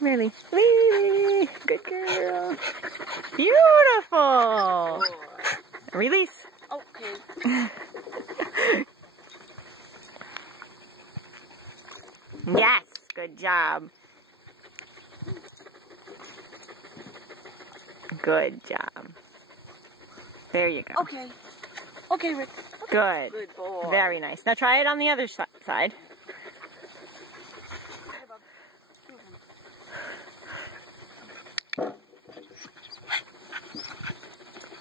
Really. Whee! Good girl. Beautiful. Release. Okay. Yes. Good job. Good job. There you go. Okay. Okay, Rick. Good. Good boy. Very nice. Now try it on the other side.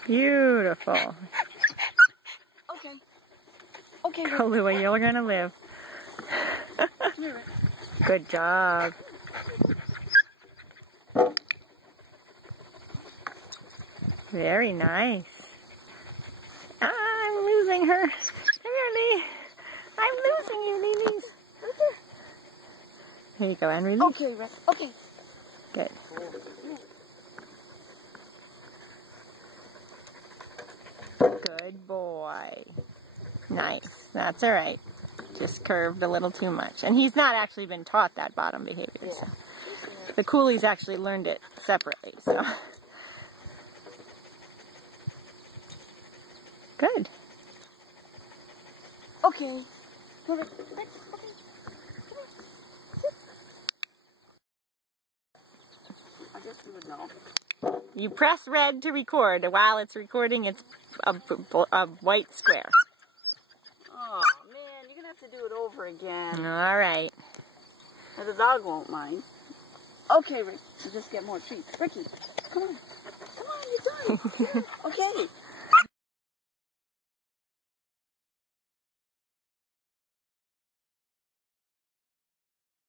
Beautiful. Okay. Okay, Rick. Go, Louie, you're gonna live. Here, Rick. Good job. Very nice. I'm losing her. Really? I'm losing you, Lilies. Here you go, and release. Okay, Rick. Okay. Good. Good boy. Nice. That's all right. Just curved a little too much. And he's not actually been taught that bottom behavior. So. The coolies actually learned it separately. So. Good. Okay. Rick. Rick. Okay. I guess you would know. You press red to record. While it's recording, it's a white square. Oh, man, you're going to have to do it over again. All right. Or the dog won't mind. Okay, Rick. So just get more treats. Ricky, come on. Come on, you're done. Okay.